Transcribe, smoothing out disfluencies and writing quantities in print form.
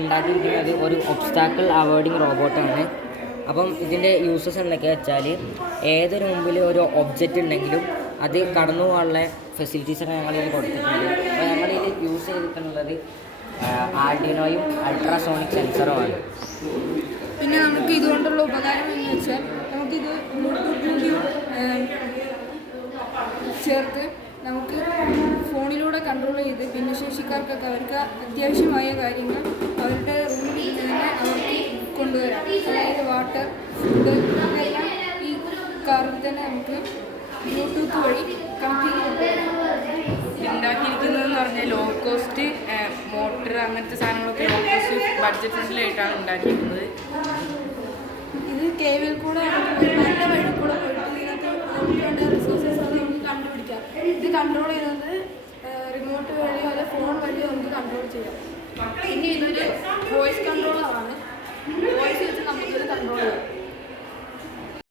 ഉണ്ടാക്കിയിരിക്കുന്നത് ഒരു obstacle avoiding റോബോട്ടാണ്. അപ്പം ഇതിൻ്റെ യൂസസ് എന്തൊക്കെയാ വെച്ചാൽ ഏതൊരു മുമ്പിൽ ഒരു ഒബ്ജക്റ്റ് ഉണ്ടെങ്കിലും അത് കടന്നു പോകാനുള്ള ഫെസിലിറ്റീസൊക്കെ ഞങ്ങളിതിൽ കൊടുത്തിട്ടുണ്ട്. അപ്പോൾ ഞങ്ങളിത് യൂസ് ചെയ്തിട്ടുള്ളത് ആർഡിനോയും അൾട്രാസോണിക് സെൻസറുമാണ്. പിന്നെ നമുക്ക് ഇതുകൊണ്ടുള്ള ഉപകാരം എന്ന് വെച്ചാൽ നമുക്കിത് ബ്ലൂടൂത്തിൻ്റെയും ചേർത്ത് നമുക്ക് ഫോണിലൂടെ കൺട്രോൾ ചെയ്ത് ഭിന്നശേഷിക്കാർക്കൊക്കെ അവർക്ക് അത്യാവശ്യമായ കാര്യങ്ങൾ അവരുടെ റൂമിൽ തന്നെ അവർക്ക് കൊണ്ടുവരാം. അതായത് വാട്ടർ, ഫുഡ് ഇതെല്ലാം ഈ കാറിൽ തന്നെ നമുക്ക് ബ്ലൂടൂത്ത് വഴി കണക്ട് ഉണ്ടാക്കിയിരിക്കുന്നതെന്ന് പറഞ്ഞാൽ ലോ കോസ്റ്റ് മോട്ടർ അങ്ങനത്തെ സാധനങ്ങളൊക്കെ ലോ കോസ്റ്റ് ബഡ്ജറ്റ് ഫ്രണ്ട്ലിയായിട്ടാണ് ഉണ്ടാക്കിയിരിക്കുന്നത്. ഇത് കേബിൾ കൂടെ നല്ല വഴി കൂടെ പോയിട്ട് ഇതിനകത്ത് നമുക്ക് വേണ്ട റിസോഴ്സസ് അത് നമുക്ക് കണ്ടുപിടിക്കാം. ഇത് കൺട്രോൾ ചെയ്യുന്നത് റിമോട്ട് വഴിയോ അല്ലെ ഫോൺ വഴിയോ നമുക്ക് കൺട്രോൾ ചെയ്യാം. പിന്നെ ഇതൊരു വോയിസ് കൺട്രോളറാണ്.